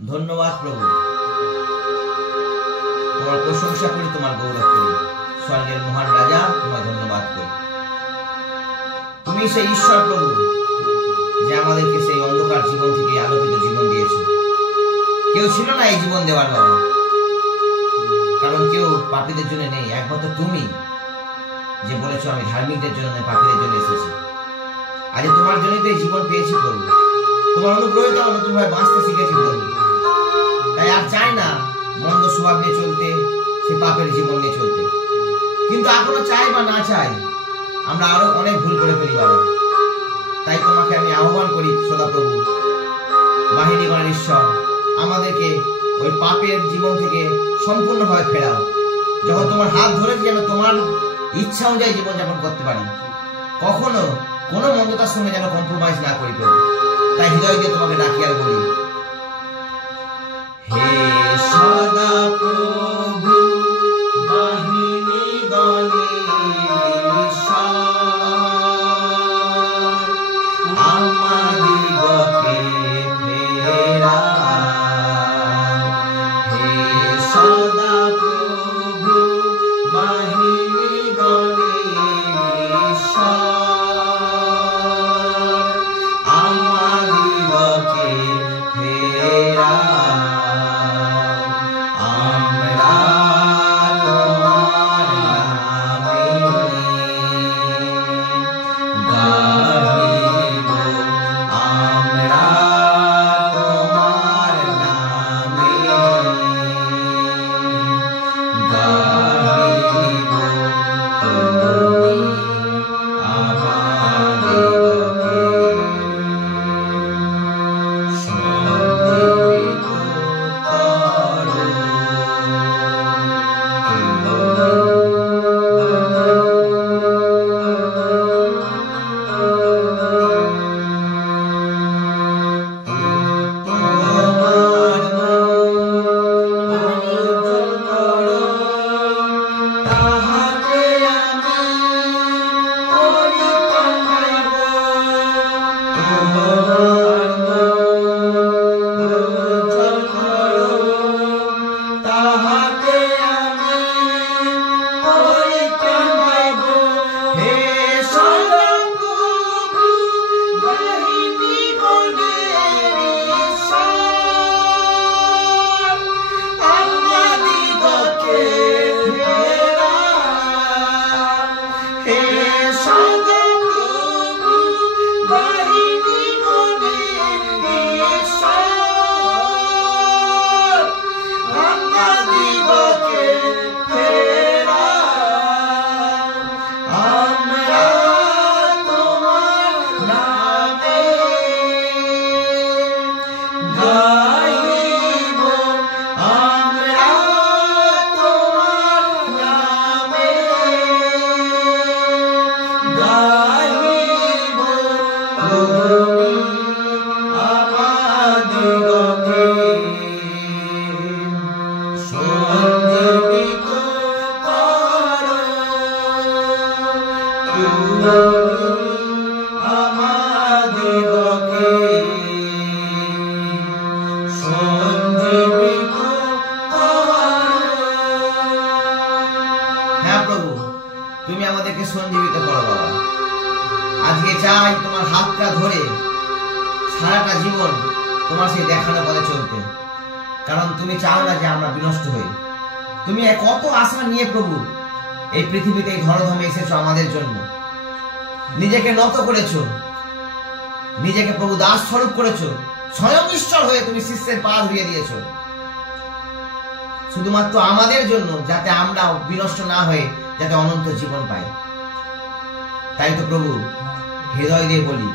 ধন্যবাদ প্রভু, তোমার প্রশংসা করি, তোমার গৌরব করি। স্বর্গের মহান রাজা, তোমায় ধন্যবাদ করি। তুমি সেই ঈশ্বর প্রভু, যে আমাদেরকে সেই অন্ধকার জীবন থেকে আলোকিত জীবন দিয়েছো। কেউ ছিল না এই জীবন দেওয়ার বাবা, কারণ কেউ পাপীদের জন্য নেই, একমাত্র তুমি, যে বলেছো আমি ধার্মিকদের জন্য নয়, পাপীদের জন্য এসেছি। আজ তোমার জন্যই তো এই জীবন পেয়েছি প্রভু। তোমার অনুগ্রহে তো নতুনভাবে বাঁচতে শিখেছি প্রভু। তাই আর চাই না মন্দ স্বভাব নিয়ে চলতে, সে পাপের জীবন নিয়ে চলতে। কিন্তু এখনো চাই বা না চাই, আমরা আরো অনেক ভুল করে ফেলি বাবা। তাই তোমাকে আমি আহ্বান করি সদা প্রভু, বাহিনীগণের ঈশ্বর, আমাদেরকে ওই পাপের জীবন থেকে সম্পূর্ণভাবে ফেরাও। যখন তোমার হাত ধরেছি যেন তোমার ইচ্ছা অনুযায়ী জীবনযাপন করতে পারি, কখনো কোনো মন্দতার সঙ্গে যেন কম্প্রোমাইজ না করি প্রভু। তাই হৃদয় দিয়ে তোমাকে ডাকি আর বলি, হে সদা প্রভু বাহিনীগণের ঈশ্বর, আমাদিগকে ফেরাও। হে সদা প্রভু বাহিনীগণের ঈশ্বর, আমাদিগকে ফেরাও। হ্যাঁ প্রভু, তুমি আমাদেরকে সঞ্জীবিত করো বাবা। আজকে চাই তোমার হাতটা ধরে সারাটা জীবন তোমার সেই দেখানো পথে চলতে, কারণ তুমি চাও না যে আমরা বিনষ্ট হই। তুমি কত আশা নিয়ে প্রভু এই পৃথিবীতে, এই ধরাধামে এসেছো আমাদের জন্য। নিজেকে নত করেছো, নিজেকে প্রভু দাস স্বরূপ করেছো, স্বয়ং ঈশ্বর হয়ে তুমি শিষ্যের পা ধুয়ে দিয়েছো, শুধুমাত্র আমাদের জন্য, যাতে আমরা বিনষ্ট না হয়ে যাতে অনন্ত জীবন পাই। তাই তো প্রভু হৃদয় দিয়ে বলি,